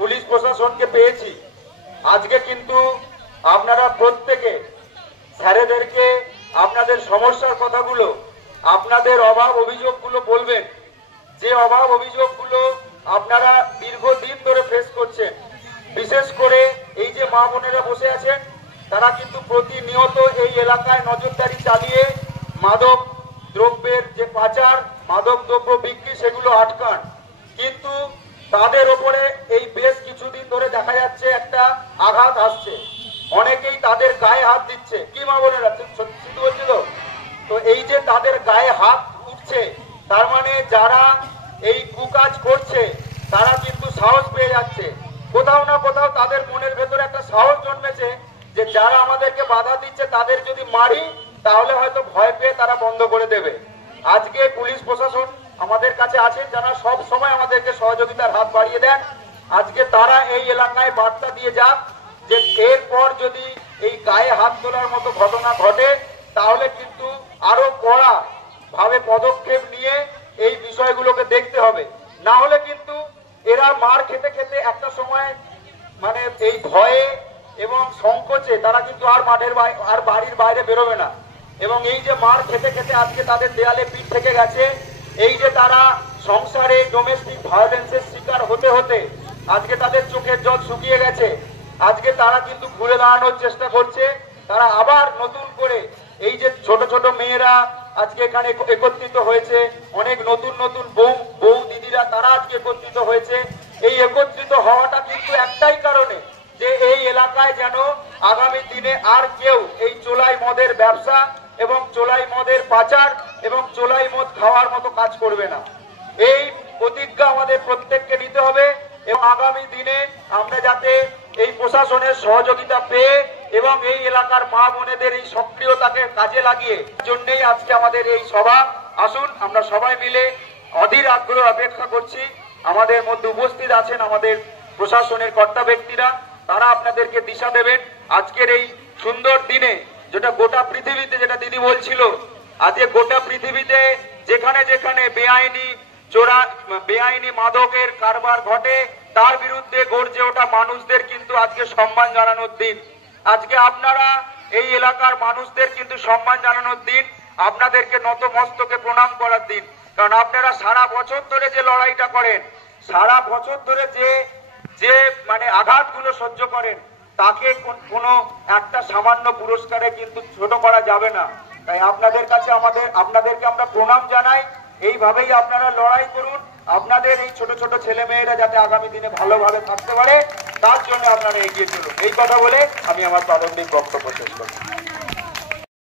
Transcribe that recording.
Police প্রশাসনকে পেয়েছি। আজকে কিন্তু আপনারা প্রত্যেকে স্যারেদেরকে আপনাদের সমস্যার কথাগুলো, আপনাদের অভাব অভিযোগগুলো বলবেন। যে অভাব অভিযোগগুলো আপনারা দীর্ঘদিন ধরে ফেস করছেন, বিশেষ করে এই যে মা বোনেরা বসে আছেন, তারা কিন্তু প্রতিনিয়ত এই এলাকায় নজরদারি চালিয়ে মাদক দ্রব্যের যে পাচার, মাদক দ্রব্য বিক্রি, সেগুলো আটকান। কিন্তু তাদের ওপরে এই বেশ কিছুদিন ধরে দেখা যাচ্ছে একটা আঘাত আসছে। অনেকেই তাদের গায়ে হাত দিচ্ছে। কি মা বোনেরা সত্যি বলছি তো এই যে তাদের গায়ে হাত উঠছে, তার মানে যারা এই কুকাজ করছে তারা কিন্তু সাহস পেয়ে যাচ্ছে। কোথাও না কোথাও তাদের মনের ভেতরে একটা সাহস জন্মেছে যে যারা আমাদেরকে বাধা দিচ্ছে তাদের যদি মারি তাহলে হয়তো ভয় পেয়ে তারা বন্ধ করে দেবে। আজকে পুলিশ প্রশাসন আমাদের কাছে আছেন, যারা সব সময় আমাদেরকে সহযোগিতার হাত বাড়িয়ে দেন। আজকে তারা এই এলাকায় বার্তা দিয়ে যাক যে এরপর যদি এই গায়ে হাত তোলার মতো ঘটনা ঘটে তাহলে কিন্তু আরো কড়া ভাবে পদক্ষেপ নিয়ে এই বিষয়গুলোকে দেখতে হবে। না হলে কিন্তু এরা মার খেতে খেতে একটা সময় মানে এই ভয়ে এবং সংকোচে তারা কিন্তু আর বাড়ির বাইরে বেরোবে না। এবং এই যে মার খেতে খেতে আজকে তাদের দেয়ালে পিঠ থেকে গেছে, এই যে তারা সংসারে ডোমেস্টিক ভায়োলেন্সের শিকার হতে হতে আজকে তাদের চোখের জল শুকিয়ে গেছে, আজকে তারা কিন্তু ঘুরে দাঁড়ানোর চেষ্টা করছে। তারা আবার নতুন করে এই যে ছোট ছোট মেয়েরা আজকে এখানে একত্রিত হয়েছে, অনেক নতুন নতুন বউ দিদিরা তারা আজকে একত্রিত হয়েছে। এই একত্রিত হওয়াটা কিন্তু একটাই কারণে যে এই এলাকায় যেন আগামী দিনে আর কেউ এই চোলাই মদের ব্যবসা এবং চোলাই মদের পাচার এবং চোলাই মদ খাওয়ার মতো কাজ করবে না। এই প্রতিজ্ঞা আমাদের প্রত্যেককে নিতে হবে এবং আগামী দিনে আমরা যাতে এই প্রশাসনের সহযোগিতা পেয়ে এবং এই এলাকার মা বোনেদের এই সক্রিয়তাকে কাজে লাগিয়ে জন্যই আজকে আমাদের এই সভা। আসুন আমরা সবাই মিলে অধীর আগ্রহ অপেক্ষা করছি। আমাদের মধ্যে উপস্থিত আছেন আমাদের প্রশাসনের কর্তা ব্যক্তিরা, তারা আপনাদেরকে দিশা দেবেন আজকের এই সুন্দর দিনে। যেটা গোটা পৃথিবীতে, যেটা দিদি বলছিল, আজকে গোটা পৃথিবীতে যেখানে যেখানে বেআইনি মাদকের কারবার ঘটে তার বিরুদ্ধে গর্জে ওঠা মানুষদের কিন্তু আজকে সম্মান জানানোর দিন। আজকে আপনারা এই এলাকার মানুষদের কিন্তু সম্মান জানানোর দিন, আপনাদেরকে নতমস্তকে প্রণাম করার দিন। কারণ আপনারা সারা বছর ধরে যে লড়াইটা করেন, সারা বছর ধরে যে মানে আঘাতগুলো সহ্য করেন, তাকে কোনো একটা সামান্য পুরস্কারে কিন্তু ছোট করা যাবে না। তাই আপনাদের কাছে আপনাদেরকে আমরা প্রণাম জানাই। এইভাবেই আপনারা লড়াই করুন, আপনাদের এই ছোট ছোট ছেলে মেয়েরা যাতে আগামী দিনে ভালোভাবে থাকতে পারে তার জন্য আপনারা এগিয়ে চলুন। এই কথা বলে আমি আমার প্রারম্ভিক বক্তব্য শেষ করছি।